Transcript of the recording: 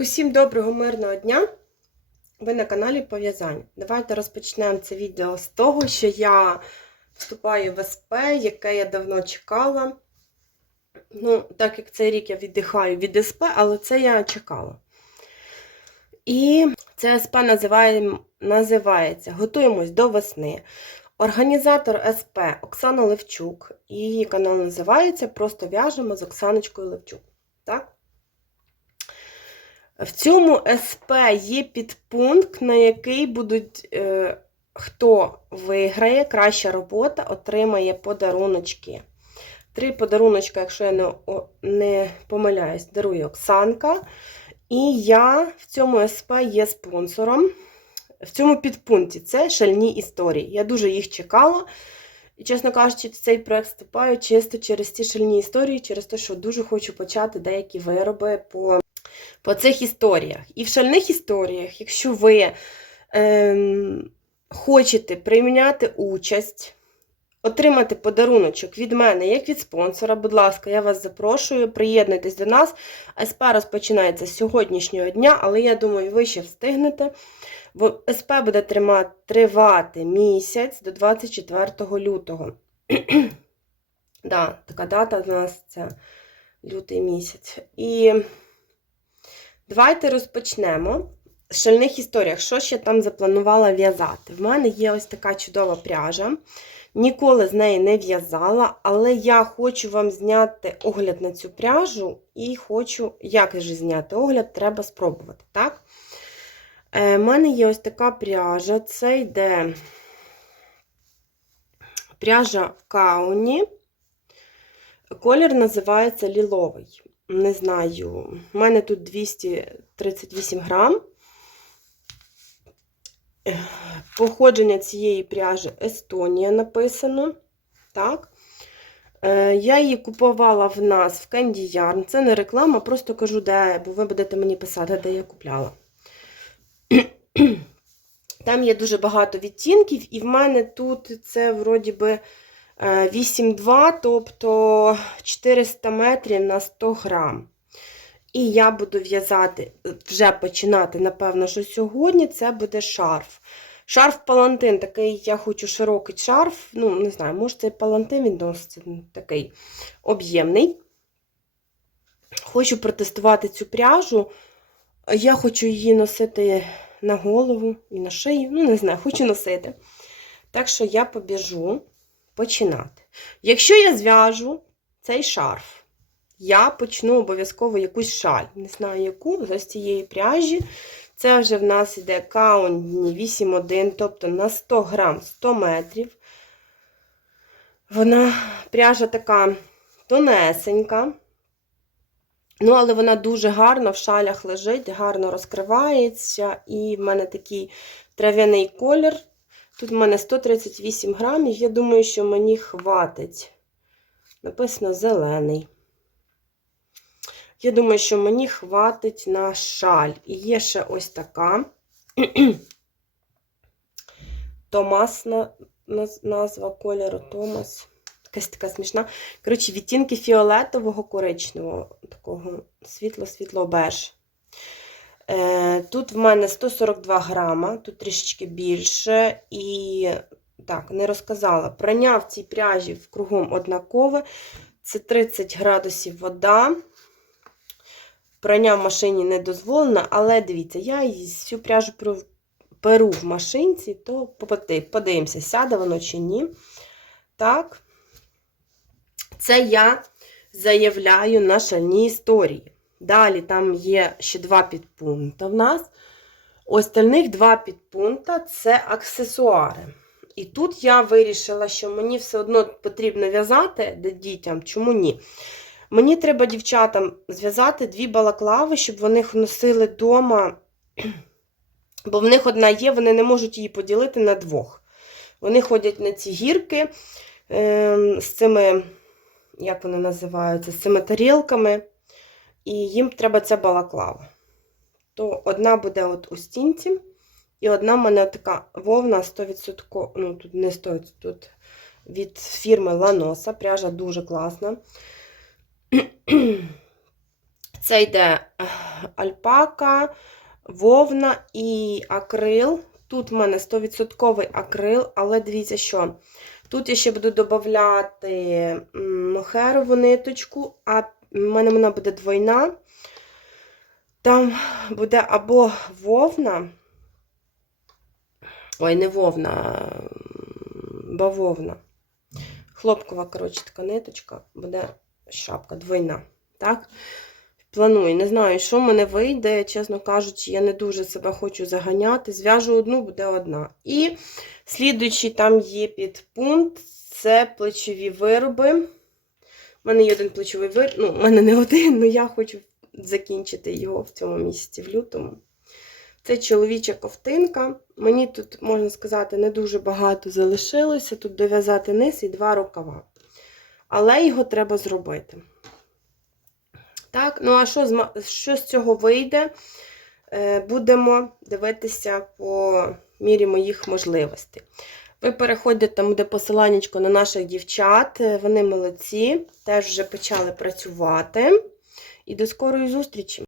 Усім доброго мирного дня! Ви на каналі Пов'язання. Давайте розпочнемо це відео з того, що я вступаю в СП, яке я давно чекала. Ну, так як цей рік я віддихаю від СП, але це я чекала. І це СП називає, називається Готуємось до весни. Організатор СП Оксана Левчук. Її канал називається Просто в'яжемо з Оксаночкою Левчук. Так? В цьому СП є підпункт, на який будуть, е, хто виграє, краща робота, отримає подаруночки. Три подаруночка, якщо я не, не помиляюсь, дарує Оксанка. І я в цьому СП є спонсором. В цьому підпункті це шальні історії. Я дуже їх чекала. І, чесно кажучи, в цей проект вступаю чисто через ці шальні історії, через те, що дуже хочу почати деякі вироби по по цих історіях. І в шальних історіях, якщо ви ем, хочете прийняти участь, отримати подаруночок від мене, як від спонсора, будь ласка, я вас запрошую, приєднуйтесь до нас. СП розпочинається з сьогоднішнього дня, але я думаю, ви ще встигнете. Бо СП буде тривати місяць до 24 лютого. да, така дата в нас це лютий місяць. І Давайте розпочнемо з шальних історіях. Що я там запланувала в'язати? В мене є ось така чудова пряжа. Ніколи з неї не в'язала, але я хочу вам зняти огляд на цю пряжу і хочу, як же зняти огляд, треба спробувати. так? У е, мене є ось така пряжа. Це йде пряжа Кауні. Колір називається ліловий не знаю, в мене тут 238 грам. Походження цієї пряжі Естонія написано. Так. Е, Я її купувала в нас в Candy Yarn. Це не реклама, просто кажу, де, бо ви будете мені писати, де я купляла. Там є дуже багато відтінків, і в мене тут це вроді би 8,2, тобто 400 метрів на 100 грам. І я буду в'язати, вже починати, напевно, що сьогодні це буде шарф. Шарф палантин, такий, я хочу широкий шарф. Ну, не знаю, може цей палантин він досить такий об'ємний. Хочу протестувати цю пряжу. Я хочу її носити на голову і на шию. Ну, не знаю, хочу носити. Так що я побіжу починати. Якщо я зв'яжу цей шарф, я почну обов'язково якусь шаль. Не знаю, яку, з цієї пряжі. Це вже в нас каунт 8,1, тобто на 100 грам 100 метрів. Вона пряжа така тонесенька. Ну, але вона дуже гарно в шалях лежить, гарно розкривається. І в мене такий трав'яний колір. Тут в мене 138 грамів, я думаю, що мені хватить. Написано зелений. Я думаю, що мені хватить на шаль. І є ще ось така Томасна назва кольору Томас. Якась така смішна. Коротше, відтінки фіолетового коричневого, такого світло-світло беж. Е, тут в мене 142 грама, тут трішечки більше. І, так, не розказала. Прання в цій пряжі в кругом однакове. Це 30 градусів вода. Прання в машині не дозволено, але дивіться, я всю пряжу перу в машинці, то подивимося, сяде воно чи ні. Так, це я заявляю на шальні історії. Далі там є ще два підпункти в нас. Остальних два підпункти це аксесуари. І тут я вирішила, що мені все одно потрібно в'язати дітям, чому ні? Мені треба дівчатам зв'язати дві балаклави, щоб вони їх носили вдома, бо в них одна є, вони не можуть її поділити на двох. Вони ходять на ці гірки е, з цими, як вони називаються, з цими тарілками і їм треба ця балаклава. То одна буде от у стінці, і одна в мене така вовна 100%, ну тут не 100%, тут від фірми Ланоса. Пряжа дуже класна. Це йде альпака, вовна і акрил. Тут в мене 100% акрил, але дивіться, що тут я ще буду додати мохерову ниточку, а в мене вона буде двойна. Там буде або вовна. Ой, не вовна, бавовна. Хлопкова, коротше, така ниточка, буде шапка двойна. Так? Планую. Не знаю, що в мене вийде, чесно кажучи, я не дуже себе хочу заганяти. Зв'яжу одну, буде одна. І слідуючий там є підпункт це плечові вироби. У мене є один плечовий вироб, ну, у мене не один, але я хочу закінчити його в цьому місяці, в лютому. Це чоловіча ковтинка. Мені тут, можна сказати, не дуже багато залишилося. Тут дов'язати низ і два рукава. Але його треба зробити. Так, ну а що з, що з цього вийде? Е, Будемо дивитися по мірі моїх можливостей. Ви переходите там, де посиланнячко на наших дівчат. Е, Вони молодці, теж вже почали працювати. І до скорої зустрічі!